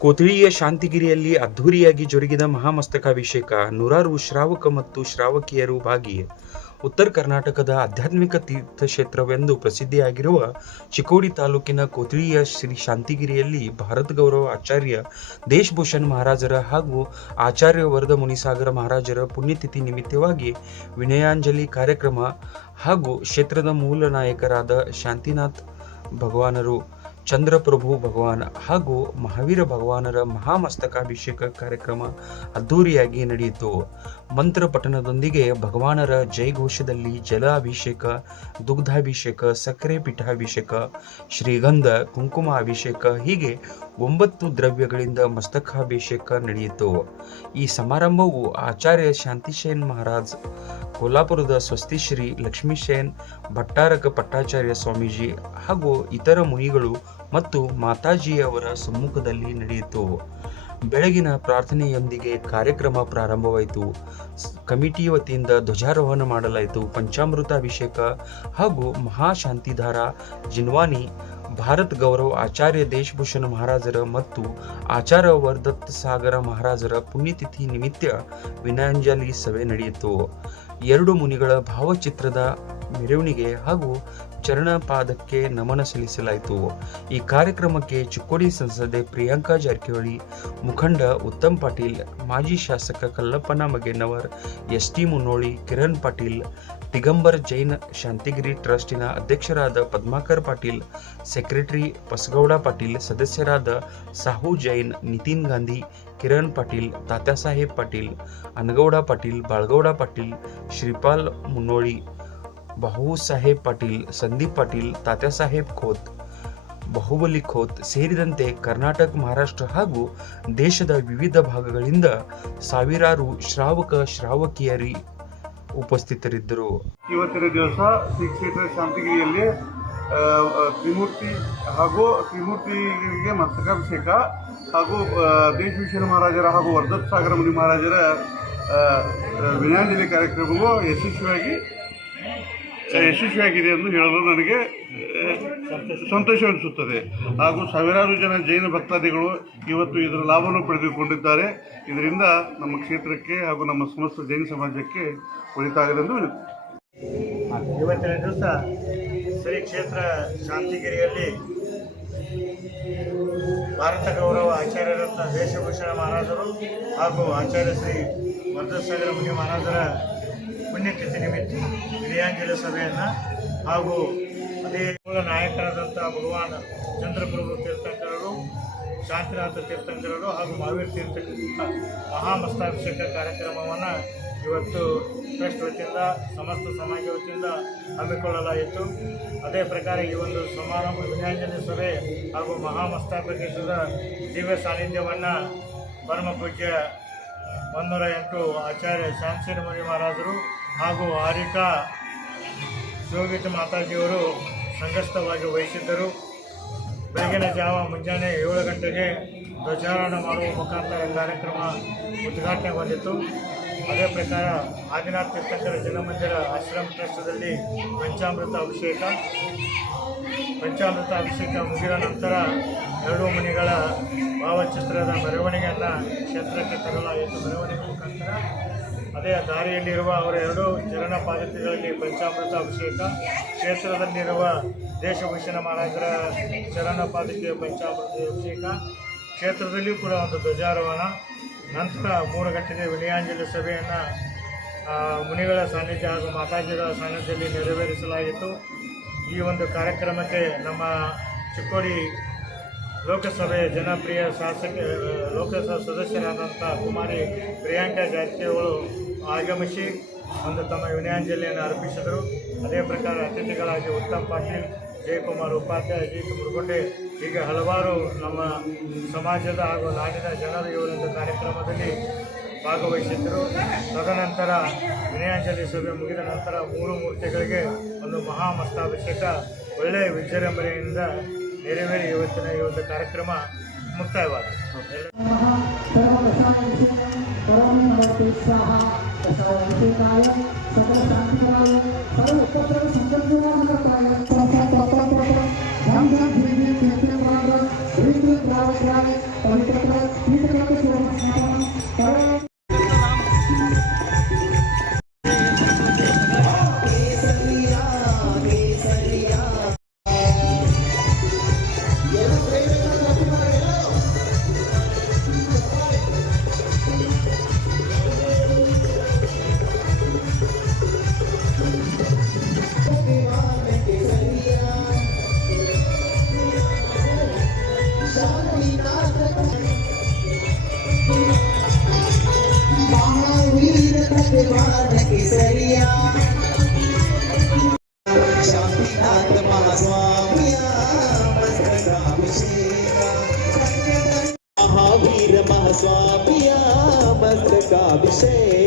ಕೋಥಳಿಯ ಶಾಂತಿಗಿರಿಯಲ್ಲಿ ಅದ್ಧೂರಿಯಾಗಿ ಜರುಗಿದ ಮಹಾಮಸ್ತಕಾಭಿಷೇಕ ನೂರಾರು ಶ್ರಾವಕ ಮತ್ತು ಶ್ರಾವಕಿಯರು ಭಾಗಿ ಉತ್ತರ ಕರ್ನಾಟಕದ ಆಧ್ಯಾತ್ಮಿಕ ತೀರ್ಥಕ್ಷೇತ್ರವೆಂದು ಪ್ರಸಿದ್ಧಿಯಾಗಿರುವ ಚಿಕ್ಕೋಡಿ ತಾಲೂಕಿನ ಕೋಥಳಿಯ ಶ್ರೀ ಶಾಂತಿಗಿರಿಯಲ್ಲಿ ಭಾರತ ಗೌರವ ಆಚಾರ್ಯ ದೇಶಭೂಷಣ್ ಮಹಾರಾಜರ ಹಾಗೂ ಆಚಾರ್ಯ ವರದ ಮುನಿಸಾಗರ ಮಹಾರಾಜರ ಪುಣ್ಯತಿಥಿ ನಿಮಿತ್ತವಾಗಿ ವಿನಯಾಂಜಲಿ ಕಾರ್ಯಕ್ರಮ ಹಾಗೂ ಕ್ಷೇತ್ರದ ಮೂಲ ನಾಯಕರಾದ ಶಾಂತಿನಾಥ್ ಭಗವಾನರು ಚಂದ್ರಪ್ರಭು ಭಗವಾನ್ ಹಾಗೂ ಮಹಾವೀರ ಭಗವಾನರ ಮಹಾಮಸ್ತಕಾಭಿಷೇಕ ಕಾರ್ಯಕ್ರಮ ಅದ್ಧೂರಿಯಾಗಿ ನಡೆಯಿತು. ಮಂತ್ರ ಪಠಣದೊಂದಿಗೆ ಭಗವಾನರ ಜೈಘೋಷದಲ್ಲಿ ಜಲ ಅಭಿಷೇಕ ದುಗ್ಧಾಭಿಷೇಕ, ಸಕ್ಕರೆ ಪೀಠಾಭಿಷೇಕ, ಶ್ರೀಗಂಧ ಕುಂಕುಮ ಅಭಿಷೇಕ ಹೀಗೆ ಒಂಬತ್ತು ದ್ರವ್ಯಗಳಿಂದ ಮಸ್ತಕಾಭಿಷೇಕ ನಡೆಯಿತು. ಈ ಸಮಾರಂಭವು ಆಚಾರ್ಯ ಶಾಂತಿಶೇನ್ ಮಹಾರಾಜ್ ಕೋಲ್ಹಾಪುರದ ಸ್ವಸ್ತಿಶ್ರೀ ಲಕ್ಷ್ಮೀಶೇನ್ ಭಟ್ಟಾರಕ ಪಟ್ಟಾಚಾರ್ಯ ಸ್ವಾಮೀಜಿ ಹಾಗೂ ಇತರ ಮುನಿಗಳು ಮತ್ತು ಮಾತಾಜಿಯವರ ಸಮ್ಮುಖದಲ್ಲಿ ನಡೆಯಿತು. ಬೆಳಗಿನ ಪ್ರಾರ್ಥನೆಯೊಂದಿಗೆ ಕಾರ್ಯಕ್ರಮ ಪ್ರಾರಂಭವಾಯಿತು. ಕಮಿಟಿ ವತಿಯಿಂದ ಧ್ವಜಾರೋಹಣ ಮಾಡಲಾಯಿತು. ಪಂಚಾಮೃತ ಅಭಿಷೇಕ ಹಾಗೂ ಮಹಾಶಾಂತಿಧಾರ, ಜಿನ್ವಾನಿ, ಭಾರತ್ ಗೌರವ್ ಆಚಾರ್ಯ ದೇಶಭೂಷಣ ಮಹಾರಾಜರ ಮತ್ತು ಆಚಾರ್ಯ ವರ್ದತ್ ಸಾಗರ ಮಹಾರಾಜರ ಪುಣ್ಯತಿಥಿ ನಿಮಿತ್ತ ವಿನಯಾಂಜಲಿ ಸಭೆ ನಡೆಯಿತು. ಎರಡು ಮುನಿಗಳ ಭಾವಚಿತ್ರದ ಮೆರವಣಿಗೆ ಹಾಗೂ ಚರಣಪಾದಕ್ಕೆ ನಮನ ಸಲ್ಲಿಸಲಾಯಿತು. ಈ ಕಾರ್ಯಕ್ರಮಕ್ಕೆ ಚಿಕ್ಕೋಡಿ ಸಂಸದೆ ಪ್ರಿಯಾಂಕಾ ಜಾರಕಿಹೊಳಿ, ಮುಖಂಡ ಉತ್ತಮ್ ಪಾಟೀಲ್, ಮಾಜಿ ಶಾಸಕ ಕಲ್ಲಪ್ಪನ ಮಗೇನವರ್ ಎಸ್ ಟಿ ಮುನ್ನೋಳಿ, ಕಿರಣ್ ಪಾಟೀಲ್, ದಿಗಂಬರ್ ಜೈನ್ ಶಾಂತಿಗಿರಿ ಟ್ರಸ್ಟಿನ ಅಧ್ಯಕ್ಷರಾದ ಪದ್ಮಾಕರ್ ಪಾಟೀಲ್, ಸೆಕ್ರೆಟರಿ ಬಸಗೌಡ ಪಾಟೀಲ್, ಸದಸ್ಯರಾದ ಸಾಹು ಜೈನ್, ನಿತಿನ್ ಗಾಂಧಿ, ಕಿರಣ್ ಪಾಟೀಲ್ ತಾತ್ಯಾಸಾಹೇಬ್ ಪಾಟೀಲ್, ಅನಗೌಡ ಪಾಟೀಲ್, ಬಾಳ್ಗೌಡ ಪಾಟೀಲ್, ಶ್ರೀಪಾಲ್ ಮುನ್ನೋಳಿ ಬಾಹುಸಾಹೇಬ್ ಪಾಟೀಲ್, ಸಂದೀಪ್ ಪಾಟೀಲ್ ತಾತ್ಯಾಸಾಹೇಬ್ ಖೋತ್, ಬಾಹುಬಲಿ ಖೋತ್ ಸೇರಿದಂತೆ ಕರ್ನಾಟಕ, ಮಹಾರಾಷ್ಟ್ರ ಹಾಗೂ ದೇಶದ ವಿವಿಧ ಭಾಗಗಳಿಂದ ಸಾವಿರಾರು ಶ್ರಾವಕ, ಶ್ರಾವಕಿಯರಿ ಉಪಸ್ಥಿತರಿದ್ದರು. ಇವತ್ತಿನ ದಿವಸ ಕ್ಷೇತ್ರ ಶಾಂತಿಗಿರಿಯಲ್ಲಿ ತ್ರಿಮೂರ್ತಿ ಹಾಗೂ ತ್ರಿಮೂರ್ತಿಗೆ ಮಸ್ತಕಾಭಿಷೇಕ ಹಾಗೂ ದೇಶಭೂಷಣ ಮಹಾರಾಜರ ಹಾಗೂ ವರ್ಧತ್ ಸಾಗರ ಮುನಿ ಮಹಾರಾಜರ ವಿನಾಂಜಲಿ ಕಾರ್ಯಕ್ರಮವು ಯಶಸ್ವಿಯಾಗಿ ಯಶಸ್ವಿಯಾಗಿದೆ ಎಂದು ಹೇಳಲು ನನಗೆ ಸಂತೋಷ ಸಂತೋಷವೆನಿಸುತ್ತದೆ ಹಾಗೂ ಸಾವಿರಾರು ಜನ ಜೈನ ಭಕ್ತಾದಿಗಳು ಇವತ್ತು ಇದರ ಲಾಭವನ್ನು ಪಡೆದುಕೊಂಡಿದ್ದಾರೆ ಇದರಿಂದ ನಮ್ಮ ಕ್ಷೇತ್ರಕ್ಕೆ ಹಾಗೂ ನಮ್ಮ ಸಮಸ್ತ ಜೈನ ಸಮಾಜಕ್ಕೆ ವಿನಂತಿ. ಇವತ್ತಿನ ದಿವಸ ಶ್ರೀ ಕ್ಷೇತ್ರ ಶಾಂತಿಗಿರಿಯಲ್ಲಿ ಭಾರತ ಗೌರವ ಆಚಾರ್ಯರಂತ ದೇಶಭೂಷಣ ಮಹಾರಾಜರು ಹಾಗೂ ಆಚಾರ್ಯ ಶ್ರೀ ವರ್ಧಸಾಗರ ಮುನಿ ಮಹಾರಾಜರ ಪುಣ್ಯತಿಥಿ ನಿಮಿತ್ತ ವಿನಯಾಂಜಲಿ ಸಭೆಯನ್ನು ಹಾಗೂ ಅದೇ ಮೂಲ ನಾಯಕರಾದಂಥ ಭಗವಾನ್ ಚಂದ್ರಪ್ರಭು ತೀರ್ಥಂಕರರು, ಶಾಂತಿನಾಥ ತೀರ್ಥಂಕರರು ಹಾಗೂ ಮಹಾವೀರ ತೀರ್ಥಂಕರ ಮಹಾಮಸ್ತಾಭಿಷೇಕ ಕಾರ್ಯಕ್ರಮವನ್ನು ಇವತ್ತು ಟ್ರಸ್ಟ್ ವತಿಯಿಂದ, ಸಮಸ್ತ ಸಮಾಜ ವತಿಯಿಂದ ಹಮ್ಮಿಕೊಳ್ಳಲಾಯಿತು. ಅದೇ ಪ್ರಕಾರ ಈ ಒಂದು ಸಮಾರಂಭ ವಿನಾಂಜನೆ ಸಭೆ ಹಾಗೂ ಮಹಾಮಸ್ತಾಭಿಷೇಕದ ದಿವ್ಯ ಸಾನ್ನಿಧ್ಯವನ್ನು ಪರಮ ಪೂಜ್ಯ ಒಂದೂರ ಎಂಟು ಆಚಾರ್ಯ ಶಾಂತಿ ಮಹಾರಾಜರು ಹಾಗೂ ಆರಿಕಾ ಶಿವಗೀತ ಮಾತಾಜಿಯವರು ಸಂಘಸ್ಥವಾಗಿ ವಹಿಸಿದ್ದರು. ಬೆಳಗಿನ ಜಾವ ಮುಂಜಾನೆ ಏಳು ಗಂಟೆಗೆ ಧ್ವಜಾರೋಹಣ ಮಾಡುವ ಮುಖಾಂತರ ಕಾರ್ಯಕ್ರಮ ಉದ್ಘಾಟನೆಗೊಂಡಿತು ಅದೇ ಪ್ರಕಾರ ಆದಿನಾಥ್ ತೀರ್ಥಂಕರ ಜನಮಂದಿರ ಆಶ್ರಮ ಟ್ರಸ್ಟದಲ್ಲಿ ಪಂಚಾಮೃತ ಅಭಿಷೇಕ. ಪಂಚಾಮೃತ ಅಭಿಷೇಕ ಮುಗಿದ ನಂತರ ಎರಡು ಮನೆಗಳ ಭಾವಚಿತ್ರದ ಮೆರವಣಿಗೆಯನ್ನು ಕ್ಷೇತ್ರಕ್ಕೆ ತರಲಾಯಿತು. ಮೆರವಣಿಗೆ ಮುಖಾಂತರ ಅದೇ ದಾರಿಯಲ್ಲಿರುವ ಅವರ ಎರಡು ಚರಣ ಪಾದಕಗಳಲ್ಲಿ ಪಂಚಾಮೃತ ಅಭಿಷೇಕ, ಕ್ಷೇತ್ರದಲ್ಲಿರುವ ದೇಶಭೂಷಣ ಮಹಾರಾಜರ ಚರಣ ಪಾದಕ್ಕೆ ಪಂಚಾಮೃತ ಅಭಿಷೇಕ, ಕ್ಷೇತ್ರದಲ್ಲಿಯೂ ಕೂಡ ಒಂದು ಧ್ವಜಾರೋಹಣ, ನಂತರ ಮೂರು ಗಂಟೆಗೆ ವಿನಯಾಂಜಲಿ ಸಭೆಯನ್ನು ಮುನಿಗಳ ಸಾನ್ನಿಧ್ಯ ಹಾಗೂ ಮಾತಾಜಿಗಳ ಸಾನ್ನಿಧ್ಯದಲ್ಲಿ ನೆರವೇರಿಸಲಾಯಿತು. ಈ ಒಂದು ಕಾರ್ಯಕ್ರಮಕ್ಕೆ ನಮ್ಮ ಚಿಕ್ಕೋಡಿ ಲೋಕಸಭೆ ಜನಪ್ರಿಯ ಶಾಸಕ ಲೋಕಸಭಾ ಸದಸ್ಯರಾದಂಥ ಕುಮಾರಿ ಪ್ರಿಯಾಂಕಾ ಜಾರಕಿಹೊಳಿ ಆಗಮಿಸಿ ಒಂದು ತಮ್ಮ ವಿನಯಾಂಜಲಿಯನ್ನು ಅರ್ಪಿಸಿದರು. ಅದೇ ಪ್ರಕಾರ ಅತಿಥಿಗಳಾಗಿ ಉತ್ತಮ್ ಪಾಟೀಲ್, ಜಯಕುಮಾರ್ ಉಪಾಧ್ಯಾಯ ಜಿ ಮುರುಗುಂಡೆ ಹೀಗೆ ಹಲವಾರು ನಮ್ಮ ಸಮಾಜದ ಹಾಗೂ ನಾಡಿನ ಜನರು ಇವರಿಂದ ಕಾರ್ಯಕ್ರಮದಲ್ಲಿ ಭಾಗವಹಿಸಿದ್ದರು. ತದನಂತರ ವಿನಯಾಂಜಲಿ ಸಭೆ ಮುಗಿದ ನಂತರ ಮೂರು ಮೂರ್ತಿಗಳಿಗೆ ಒಂದು ಮಹಾಮಸ್ತಾಭಿಷೇಕ, ಒಳ್ಳೆಯ ವಿಜೃಂಭಣೆಯಿಂದ ನೆರವೇರಿ ಇವತ್ತಿನ ಈ ಒಂದು ಕಾರ್ಯಕ್ರಮ ಮುಕ್ತಾಯವಾಗಿದೆ धीरे धीरे शांतिनाथ महास्वामिया मस्तकाभिषेक महावीर महास्वामिया मस्तकाभिषेक।